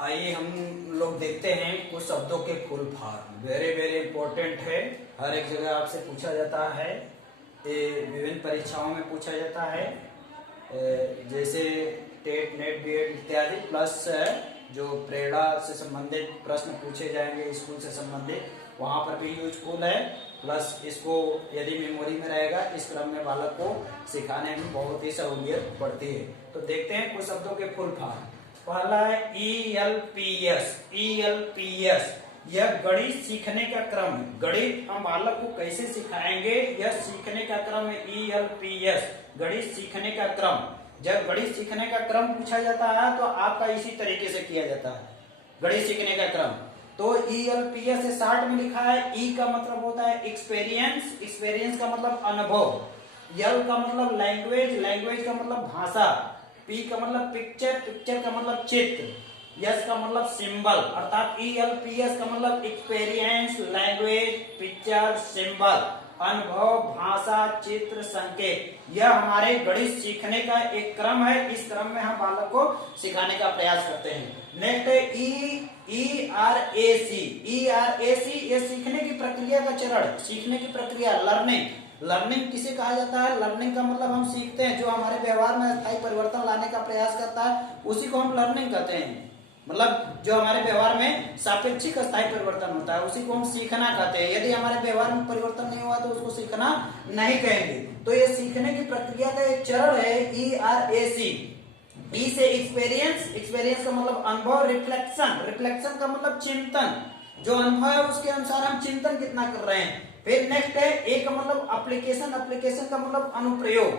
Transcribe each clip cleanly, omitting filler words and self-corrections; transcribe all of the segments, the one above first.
आइए हम लोग देखते हैं कुछ शब्दों के full form. Very very important है, हर एक जगह आपसे पूछा जाता है, ये विभिन्न परीक्षाओं में पूछा जाता है, जैसे टेट, नेट, बीएड इत्यादि, प्लस जो प्रेरणा से संबंधित प्रश्न पूछे जाएंगे स्कूल से संबंधित, वहां पर भी यूजफुल है। प्लस इसको यदि मेमोरी में रहेगा, इस क्रम में बालक को सिखाने में बहुत ही सहूलियत पड़ती है। तो देखते हैं कुछ शब्दों के फुल फॉर्म। पहला है ELPS। ELPS यह गणित सीखने का क्रम है। गणित हम बालक को कैसे सिखाएंगे, यह सीखने का क्रम है। ELPS गणित सीखने का क्रम। जब गणित सीखने का क्रम पूछा जाता है तो आपका इसी तरीके से किया जाता है, गणित सीखने का क्रम। तो ELPS से शॉर्ट में लिखा है। E का मतलब होता है एक्सपीरियंस, एक्सपीरियंस का मतलब अनुभव। L का मतलब लैंग्वेज, लैंग्वेज का मतलब भाषा। P का मतलब पिक्चर, पिक्चर का मतलब चित्र। S का मतलब सिंबल। अर्थात ELPS का मतलब एक्सपीरियंस, लैंग्वेज, पिक्चर, सिंबल, अनुभव, भाषा, चित्र, संकेत। यह हमारे गणित सीखने का एक क्रम है। इस क्रम में हम बालक को सिखाने का प्रयास करते हैं। नेक्स्ट है ERAC। ERAC यह सीखने की प्रक्रिया का चरण, सीखने की प्रक्रिया, लर्निंग। लर्निंग किसे कहा जाता है? लर्निंग का मतलब हम सीखते हैं, जो हमारे व्यवहार में स्थायी परिवर्तन लाने का प्रयास करता है, उसी को हम लर्निंग कहते हैं। मतलब जो हमारे व्यवहार में सापेक्षिक स्थायी परिवर्तन होता है, उसी को हम सीखना कहते हैं। यदि हमारे व्यवहार में परिवर्तन नहीं हुआ तो उसको सीखना नहीं कहेंगे। तो ये सीखने की प्रक्रिया का एक चरण है ERAC। E से एक्सपीरियंस, एक्सपीरियंस का मतलब अनुभव। रिफ्लेक्शन, रिफ्लेक्शन का मतलब चिंतन, जो अनुभव है उसके अनुसार हम चिंतन कितना कर रहे हैं। फिर नेक्स्ट है A का मतलब एप्लीकेशन, एप्लीकेशन का मतलब अनुप्रयोग।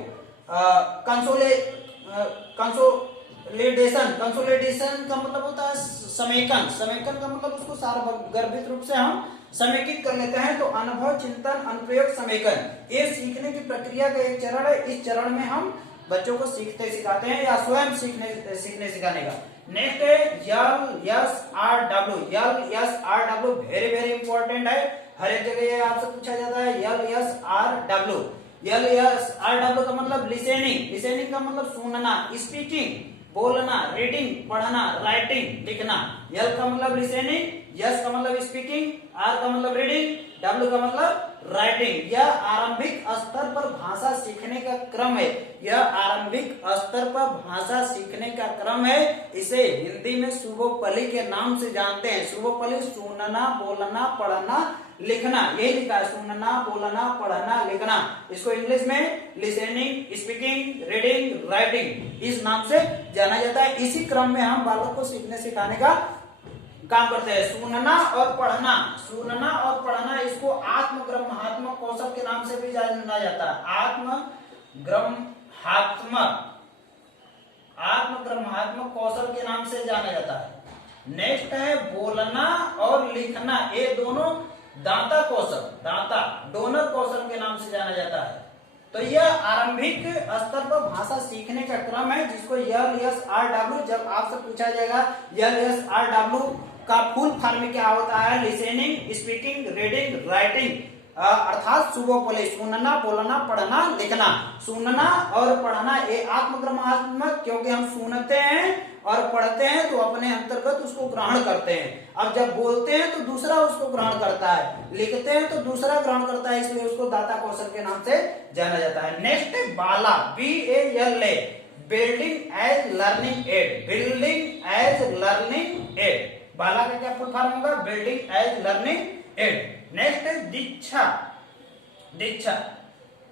कंसोलिडेशन, कंसोलिडेशन का मतलब होता है समेकन, समेकन का मतलब उसको सारगर्भित रूप से हम समेकित कर लेते हैं। तो अनुभव, चिंतन, अनुप्रयोग, समेकन, ये सीखने की प्रक्रिया का एक चरण है। इस चरण में हम बच्चों को सीखते सिखाते हैं या स्वयं सीखने सिखाने का। नेक्स्ट है LSRW। LSRW very very important है, हर एक जगह आपसे पूछा जाता है। LSRW, LSRW का मतलब लिसनिंग, लिसनिंग का मतलब सुनना, स्पीकिंग बोलना, रीडिंग पढ़ना, राइटिंग लिखना। L का मतलब लिसनिंग, S का मतलब स्पीकिंग, R का मतलब रीडिंग, W का मतलब राइटिंग। यह आरंभिक स्तर पर भाषा सीखने का क्रम है। यह आरंभिक स्तर पर भाषा सीखने का क्रम है। इसे हिंदी में शुभोपली के नाम से जानते हैं। शुभोपली सुनना, बोलना, पढ़ना, लिखना, यही लिखा है, सुनना, बोलना, पढ़ना, लिखना। इसको इंग्लिश में लिसनिंग, स्पीकिंग, रीडिंग, राइटिंग इस नाम से जाना जाता है। इसी क्रम में हम बालक को सीखने सिखाने का काम करते हैं। सुनना और पढ़ना, सुनना और पढ़ना, इसको आत्मग्रहात्मक कौशल के नाम से भी जाना जाता है। आत्मग्रहात्मक कौशल के नाम से जाना जाता है। नेक्स्ट है बोलना और लिखना, ये दोनों दाता कौशल, दाता डोनर कौशल के नाम से जाना जाता है। तो यह आरंभिक स्तर पर भाषा सीखने का क्रम है, जिसको LSRW, जब आपसे पूछा जाएगा LSRW का फुल फॉर्म क्या होता है, लिसनिंग, स्पीकिंग, रीडिंग, राइटिंग, अर्थात शुभोपली सुनना, बोलना, पढ़ना, लिखना। सुनना और पढ़ना ये आत्मग्रहात्मक, क्योंकि हम सुनते हैं और पढ़ते हैं तो अपने अंतर्गत उसको ग्रहण करते हैं। अब जब बोलते हैं तो दूसरा उसको ग्रहण करता है, लिखते हैं तो दूसरा ग्रहण करता है, इसलिए उसको दाता कौशल के नाम से जाना जाता है। नेक्स्ट है BALA, BALA, building as learning aid, building as learning aid. BALA का क्या फुल फॉर्म होगा? Building as learning aid. Next है दीक्षा। दीक्षा,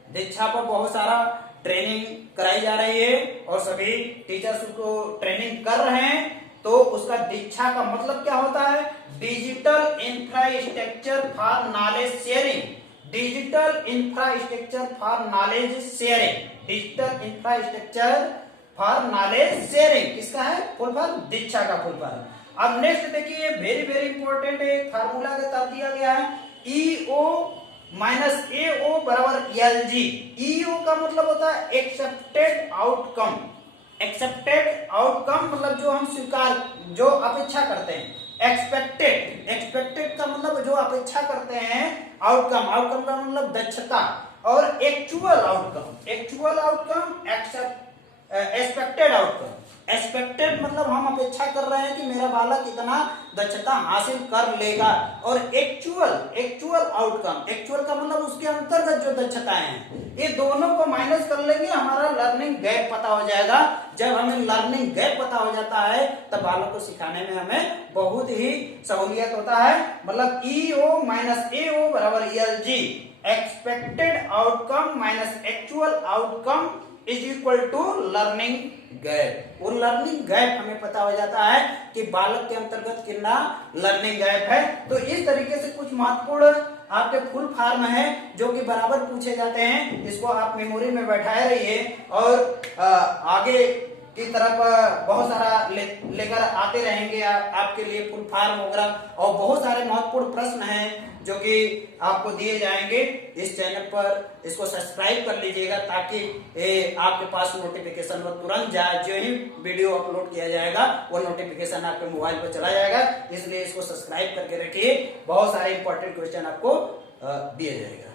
दीक्षा पर बहुत सारा ट्रेनिंग कराई जा रही है और सभी टीचर्स को ट्रेनिंग कर रहे हैं। तो उसका दीक्षा का मतलब क्या होता है? Digital infrastructure for knowledge sharing, digital infrastructure for knowledge sharing, digital infrastructure for knowledge sharing, किसका है फुल फॉर्म? दीक्षा का फुल फॉर्म। अब नेक्स्ट देखिए, वेरी वेरी इंपॉर्टेंट है, फार्मूला के तहत दिया गया है। EO माइनस AO बराबर LG। EO का मतलब होता है एक्सेप्टेड आउटकम, एक्सेप्टेड आउटकम मतलब जो हम स्वीकार, जो अपेक्षा करते हैं। एक्सपेक्टेड, एक्सपेक्टेड का मतलब जो अपेक्षा करते हैं। आउटकम, आउटकम का मतलब दक्षता। और actual outcome, actual outcome, expected outcome, expected मतलब हम अपेक्षा कर रहे हैं कि मेरा बालक इतना दक्षता हासिल कर लेगा, और एक्चुअल आउटकम, एक्चुअल का मतलब उसके अंतर्गत जो दक्षताएं हैं, ये दोनों को माइनस कर लेंगे, हमारा लर्निंग गैप पता हो जाएगा। जब हमें लर्निंग गैप पता हो जाता है तब बालक को सिखाने में हमें बहुत ही सहूलियत होता है। मतलब EO माइनस AO बराबर ELG, expected outcome minus actual outcome is equal to learning gap. और लर्निंग गैप हमें पता हो जाता है कि बालक के अंतर्गत कितना लर्निंग गैप है। तो इस तरीके से कुछ महत्वपूर्ण आपके फुल फॉर्म है जो कि बराबर पूछे जाते हैं, इसको आप मेमोरी में बैठाए रहिए और आगे की तरफ बहुत सारा लेकर आते रहेंगे आपके लिए फुल फॉर्म वगैरह, और बहुत सारे महत्वपूर्ण प्रश्न हैं जो कि आपको दिए जाएंगे इस चैनल पर। इसको सब्सक्राइब कर लीजिएगा ताकि आपके पास नोटिफिकेशन वो तुरंत जाए, जो ही वीडियो अपलोड किया जाएगा वो नोटिफिकेशन आपके मोबाइल पर चला जाएगा, इसलिए इसको सब्सक्राइब करके रखिए। बहुत सारे इंपॉर्टेंट क्वेश्चन आपको दिए जाएगा।